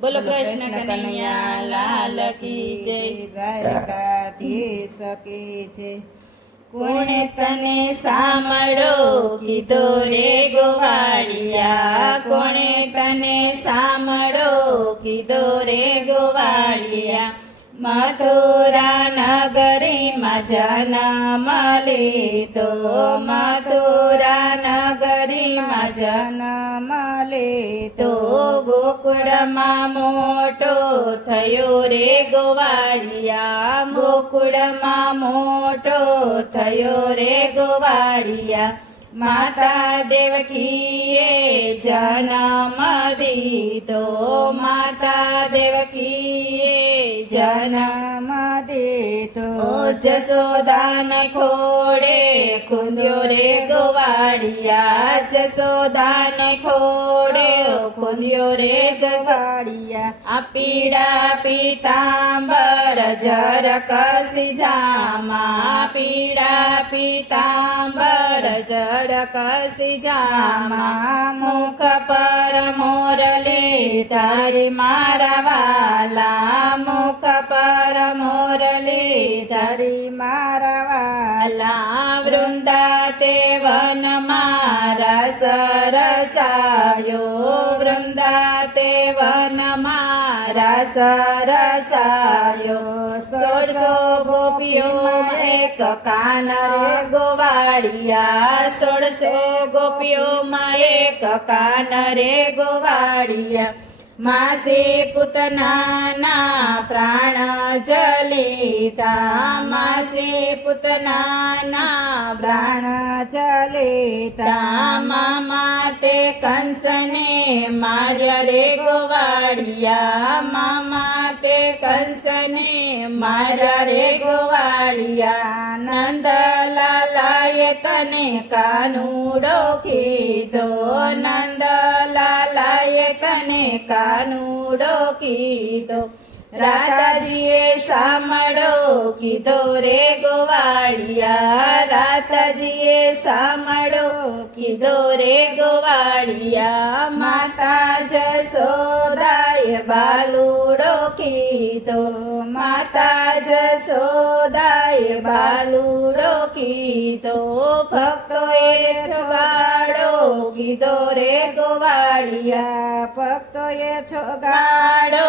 બોલો કૃષ્ણ કનૈયા લાલ કી જય. દ્વારકાધીશ કી જય. કોણે તને સાંભળો કીધો રે ગોવાળિયા, કોણે તને સાંભળો કીધો રે ગોવાળિયા. મથુરા નગરીમાં જન્મ લીધો, મથુરા નગરીમાં જન્મ લીધો. ગોકુળમાં મોટો થયો રે ગોવાળિયા, ગોકુળમાં મોટો થયો રે ગોવાળિયા. માતા દેવકીએ જન્મ દીધો, માતા દેવકીએ જન્મ દીધો. જશોદાન ખોડે ખૂંદ્યો રે ગોવાળિયા, જશોદાન ખોડે ખૂંદ્યો રે ગોવાળિયા. આ પીળા પીતાંબર જરકસી જામા, પીળા પીતાંબર જરકસી જામા. મુખ પર મોરલી તારી મારા વાલા, મુખ પર મોરલી તારી મારા વાલા. વૃંદા તે વન મારા સરચાયો, વૃંદા તે વન મારા સરચાયો. 16 ગોપીઓમાં એક કાન રે ગોવાળિયા, 16 ગોપીઓમાં એક કાન રે ગોવાળિયા. માસી પૂતનાના પ્રાણ જલિતા, માસી પૂતનાના પ્રાણ જલિતા. મામા તે કંસને માર્યા રે ગોવાળિયા, મામા તે કંસને માર્યા રે ગોવાળિયા. નંદલાલાએ તને કાનુડો કીધો, નંદલાલાએ તને કાનુડો કીધો. રાધાજીએ સાંભળો કીધો રે ગોવાળિયા, રાધાજીએ સાંભળો કીધો રે ગોવાળિયા. માતા જશોદાએ બાલુડો કીધો, માતા જશોદાએ બાલુડો કીધો. ભક્તોએ છોગાડો કીધો રે ગોવાળિયા, ભક્તોએ છોગાડો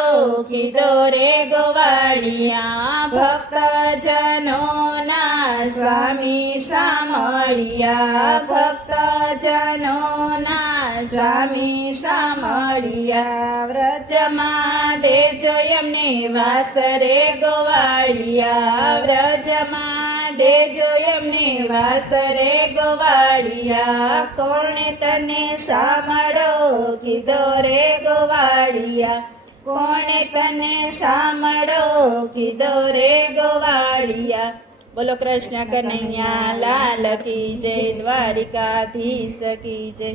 કીધો રે ગોવાળિયા. ભક્તજનોના સ્વામી સામળિયા, ભક્તજનોના સ્વામી સામળિયા. વ્રજમાં દેજો એમને વાસ રે ગોવાળિયા, વ્રજમાં દેજો એમને વાસ રે ગોવાળિયા. કોણે તને સાંભળો કીધો રે ગોવાળિયા, કોણે તને સાંભળો કીધો રે ગોવાળિયા. બોલો કૃષ્ણ કનૈયા લાલ કી જય, દ્વારિકાધીશ કી જય.